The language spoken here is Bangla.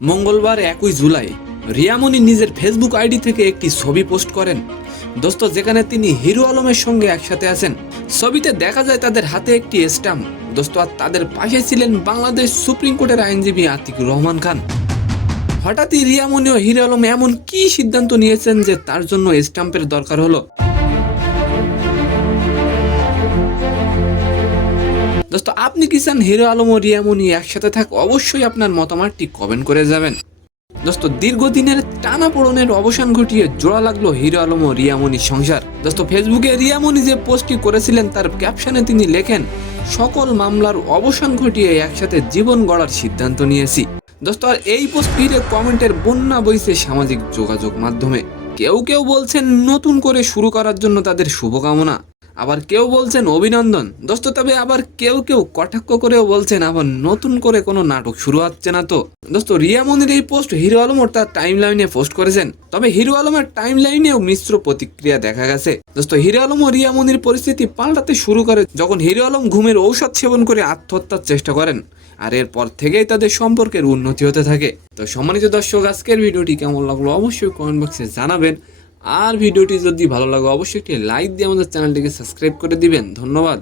মঙ্গলবার 1 জুলাই রিয়ামনি নিজের ফেসবুক আইডি থেকে একটি ছবি পোস্ট করেন দোস্ত, যেখানে তিনি হিরো আলমের সঙ্গে একসাথে আছেন। ছবিতে দেখা যায় তাদের হাতে একটি স্ট্যাম্প দোস্ত, আর তাদের পাশে ছিলেন বাংলাদেশ সুপ্রিম কোর্টের আইনজীবী আতিকুর রহমান খান। হঠাৎই রিয়ামনি ও হিরো আলম এমন কি সিদ্ধান্ত নিয়েছেন যে তার জন্য স্ট্যাম্পের দরকার হলো? দোস্ত, আপনি কি চান হিরো আলম ও রিয়ামনি একসাথে থাক? অবশ্যই আপনার মতামতটি কমেন্ট করে যাবেন। দোস্ত, দীর্ঘদিনের টানাপোড়েনের অবসান ঘটিয়ে জোড়া লাগলো হিরো আলম ও রিয়ামনির সংসার। দোস্ত, ফেসবুকে রিয়ামনি যে পোস্টটি করেছিলেন তার ক্যাপশনে তিনি লেখেন, সকল মামলার অবসান ঘটিয়ে একসাথে জীবন গড়ার সিদ্ধান্ত নিয়েছি। দোস্ত, আর এই পোস্ট ঘিরে কমেন্টের বন্যা বইছে সামাজিক যোগাযোগ মাধ্যমে। কেউ কেউ বলছেন নতুন করে শুরু করার জন্য তাদের শুভকামনা, আবার কেউ বলছেন অভিনন্দন দোস্ত। তবে আবার কেউ কেউ কটাক্ষ করেও বলছেন আবার নতুন করে কোনো নাটক শুরু হচ্ছে না তো। দোস্ত, রিয়ামনির এই পোস্ট হিরো আলম তার টাইম লাইনে পোস্ট করেছেন, তবে হিরো আলমের টাইম লাইনেও মিশ্র প্রতিক্রিয়া দেখা গেছে। দোস্ত, হিরো আলম ও রিয়ামনির পরিস্থিতি পাল্টাতে শুরু করে যখন হিরো আলম ঘুমের ঔষধ সেবন করে আত্মহত্যার চেষ্টা করেন, আর এরপর থেকেই তাদের সম্পর্কের উন্নতি হতে থাকে। তো সম্মানিত দর্শক, আজকের ভিডিওটি কেমন লাগলো অবশ্যই কমেন্ট বক্সে জানাবেন। আর ভিডিওটি যদি ভালো লাগে অবশ্যই একটি লাইক দিয়ে আমাদের চ্যানেলটিকে সাবস্ক্রাইব করে দিবেন। ধন্যবাদ।